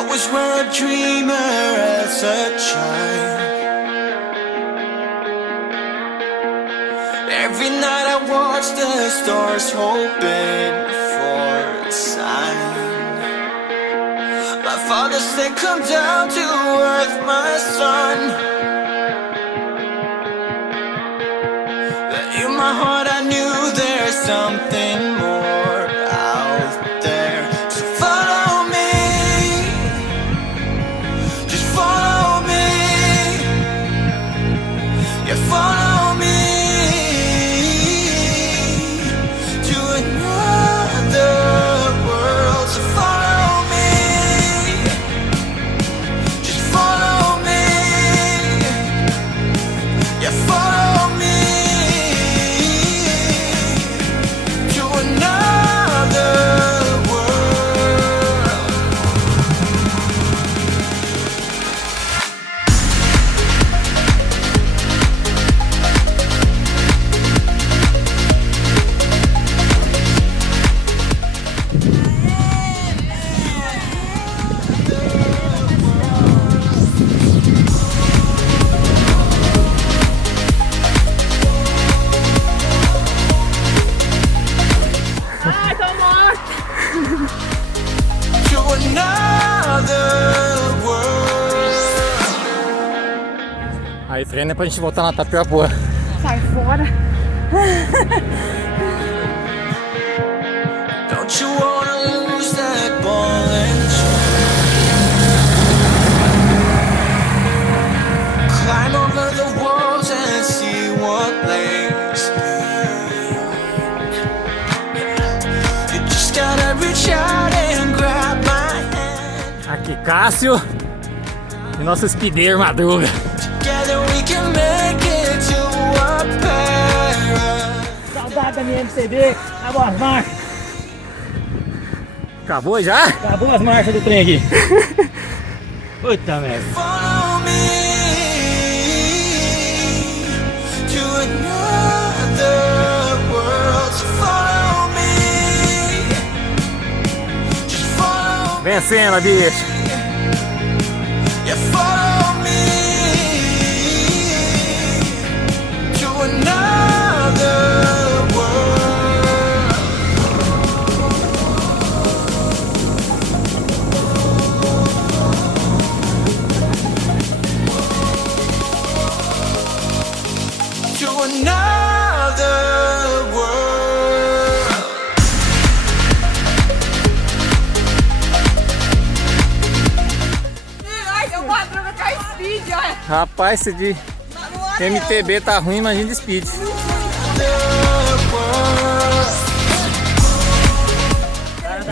Always were a dreamer as a child. Every night I watch the stars hoping for a sign. My father said, come down to earth, my son. But in my heart I knew there's something more out there. So follow me, just follow me. Yeah, follow me to another world. So follow me, just follow me. Yeah, follow me to another world. Ai, tô morta! To another world. Aí treina pra gente voltar na Tapioapoa. Sai fora! Don't you wanna lose that ball and climb over the walls and see what lays beyond. You just gotta reach out and grab my hand. Aqui Cássio e nosso speeder Madruga. Together we can make it to a paradise. Saudade da minha MCB, acabou as marchas. Acabou já? Acabou as marchas do trem aqui. Puta merda. Follow me to another world. So follow me, just follow me. Vencendo, bicho. Yeah, follow me to another world. To another world. Ai, deu Madruga com a Speed, olha! Rapaz, esse de MTB tá ruim, imagina de Speed.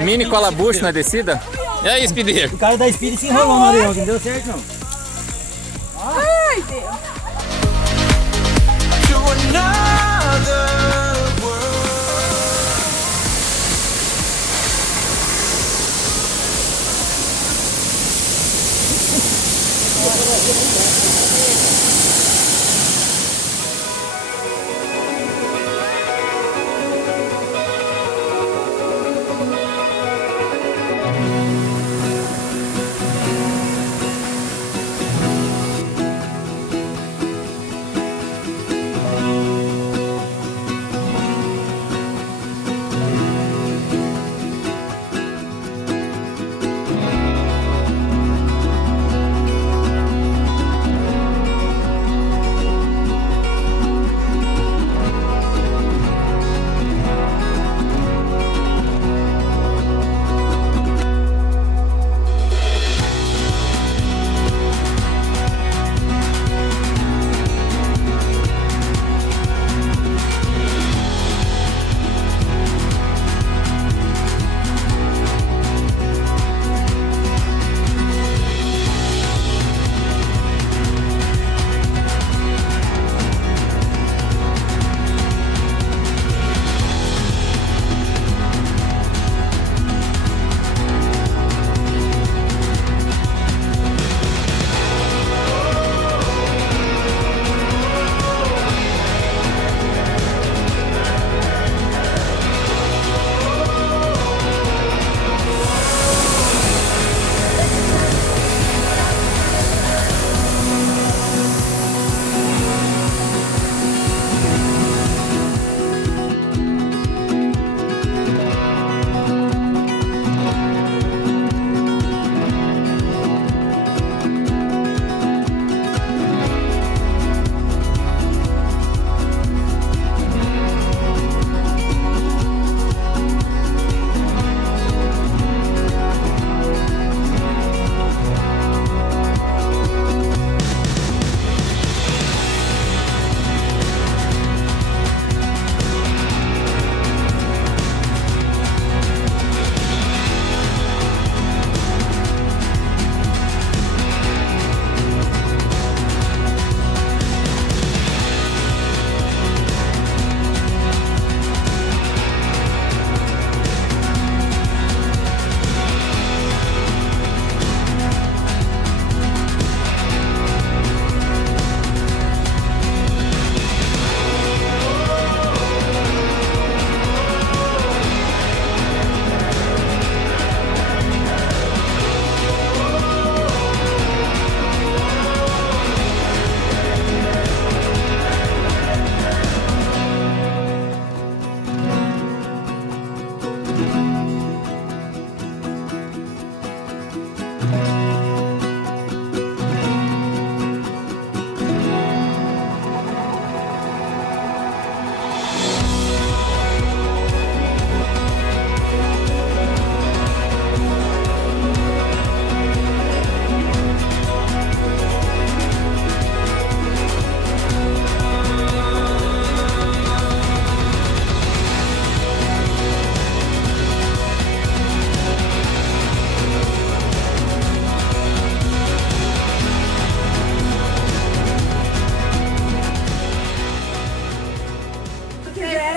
Mini cola bucho na descida. E aí, Speeder? O cara da Speed se enrolou no avião, que não deu certo não. Ai, Deus! To another world.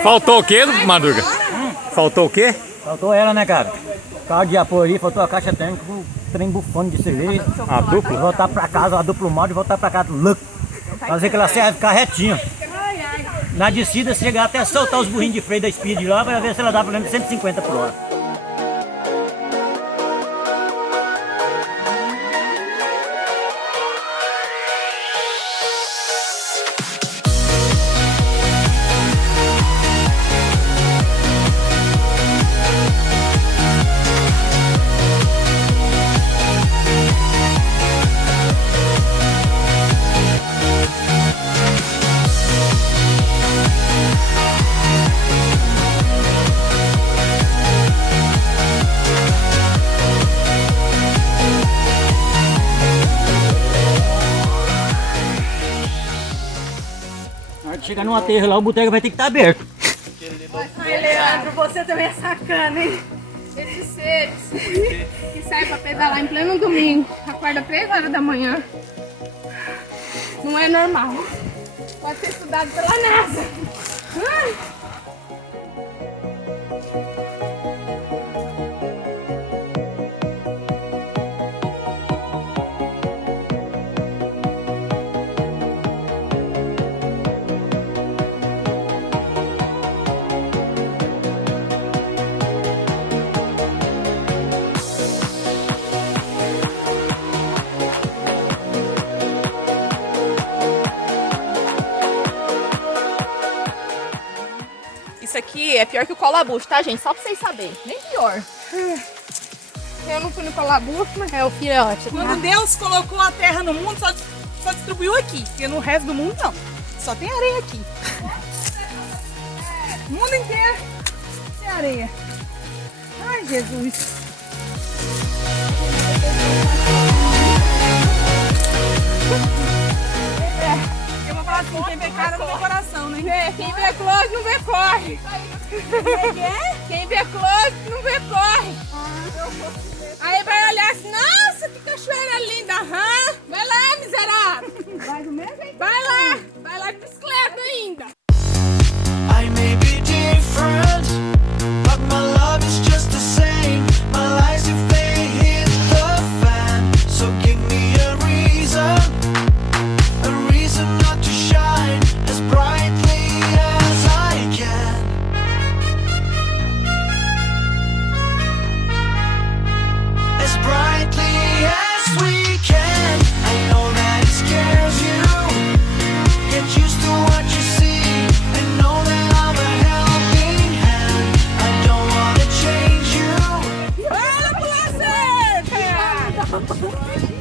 Faltou o quê, Madruga? Faltou o quê? Faltou ela, né, cara? Carro de apoio ali, faltou a caixa térmica com o trem bufando de cerveja. A dupla? Voltar pra casa, a duplo modo e voltar pra casa louco. Fazer que ela serve ficar retinha. Na descida, chegar até soltar os burrinhos de freio da Speed lá pra ver se ela dá pelo menos 150 por hora. Na hora de chegar no aterro lá, o boteco vai ter que estar aberto. Ai, Leandro, você também é sacana, hein? Esses seres que saem pra pedalar em pleno domingo, acorda 3 horas da manhã. Não é normal. Pode ser estudado pela NASA. Ai. Isso aqui é pior que o colabucho, tá, gente? Só pra vocês saberem. Nem pior. Eu não fui no Colabuço, mas é o filhote. Quando Deus colocou a terra no mundo, só distribuiu aqui. Porque no resto do mundo, não. Só tem areia aqui. O mundo inteiro tem areia. Ai, Jesus. Eu vou falar assim, quem vê cara não vê coração, né? Quem vê close não vê corre. Quem vê close não vê corre. Aí vai olhar assim, nossa, que cachoeira linda. Aham. Vai lá, miserável. Vai do mesmo jeito? Vai lá de bicicleta ainda. I may be different, but my love is just the same. My lies if they hit the fan. So give me a reason not to shine as brightly as I can. As brightly as we can. I know that it scares you. Get used to what you see and know that I'm a helping hand. I don't wanna change you. Fala, você!